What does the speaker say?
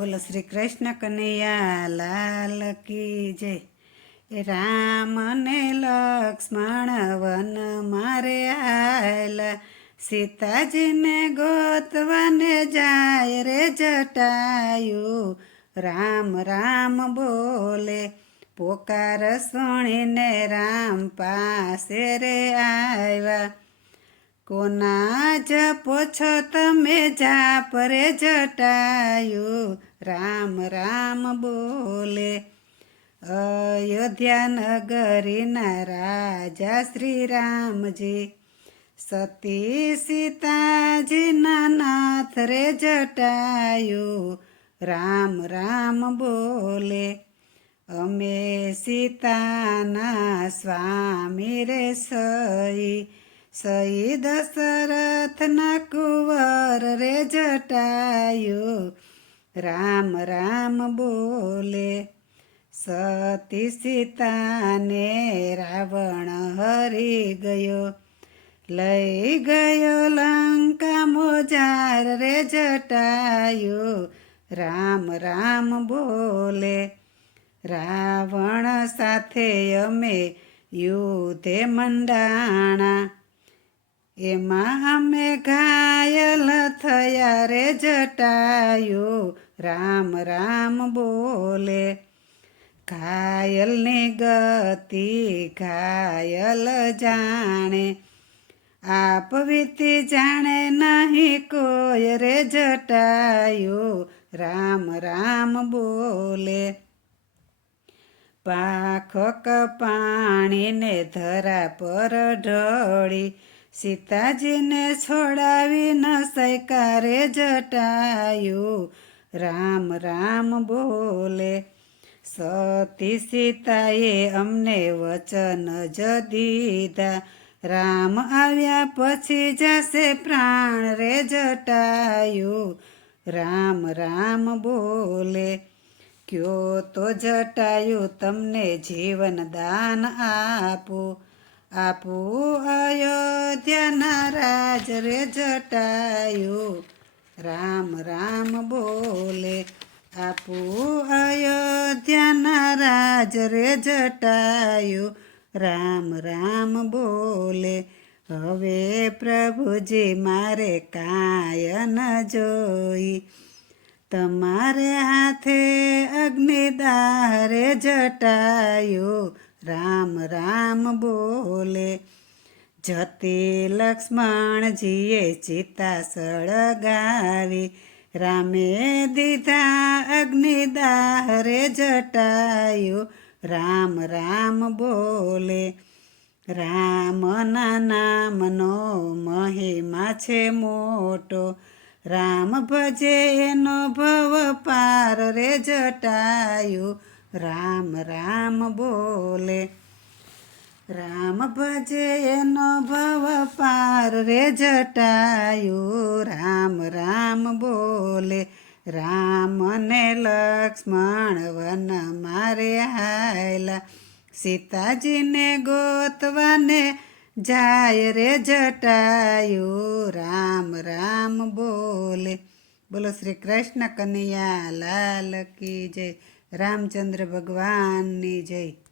બોલો, શ્રી કૃષ્ણ કનૈયા લાલ કી જય. એ રામ ને લક્ષ્મણ વન મારે આયલા સીતાજીને ગોતવાને જાય રે જટાયું. રામ રામ બોલે, પોકાર સુણીને રામ પાસે રે આવ્યા. કોના જપો છો તમે જાપ રે જટાયું? રામ રામ બોલે. અયોધ્યા નગરીના રાજા શ્રી રામજી. સતી સીતાજીના નાથ રે જટાયું. રામ રામ બોલે. અમે સીતાના સ્વામી રે સઈ. સઈ દશરથના કુંવર રે જટાયું. રામ રામ બોલે, સતી સીતાને રાવણ હરી ગયો. લઈ ગયો લંકા મોજાર રે જટાયો. રામ રામ બોલે, રાવણ સાથે અમે યુધે મંડાણા. એમાં અમે ઘાયલ થયા રે જટાયું. રામ રામ બોલે, ઘાયલની ગતિ ઘાયલ જાણે. આપ વીતી જાણે નહીં કોઈ રે જટાયું. રામ રામ બોલે, પાખક કપાણીને ધરા પર ઢળી. સીતાજીને છોડાવી ન સૈકારે જટાયું. રામ રામ બોલે, સતી સીતાએ અમને વચન જ દીધા. રામ આવ્યા પછી જશે પ્રાણ રે જટાયું. રામ રામ બોલે, કયો તો જટાયું, તમને જીવન દાન આપું. આપું અયોધ્યાના રાજ રે જટાયો. રામ રામ બોલે, આપો અયોધ્યાના રાજ રે જટાયો. રામ રામ બોલે, હવે પ્રભુજી મારે કાય ન જોઈ. તમારે હાથે અગ્નિદાહ રે જટાયું. રામ રામ બોલે. જતે લક્ષ્મણજીએ ચિતા સળગાવી રામે દીધા અગ્નિદાહ રે જટાયું. રામ રામ બોલે. રામના નામનો મહિમા છે મોટો. રામ ભજે એનો ભવ પાર રે જટાયું. રામ રામ બોલે. રામ ભજે એનો ભવ પાર રે જટાયું. રામ રામ બોલે રામ ને લક્ષ્મણ વન મારે હાયલા સીતાજીને ગોતવાને જાય રે જટાયું. રામ રામ બોલે. બોલો શ્રી કૃષ્ણ કનૈયા, લાલ કી જય. રામચંદ્ર ભગવાનની જય.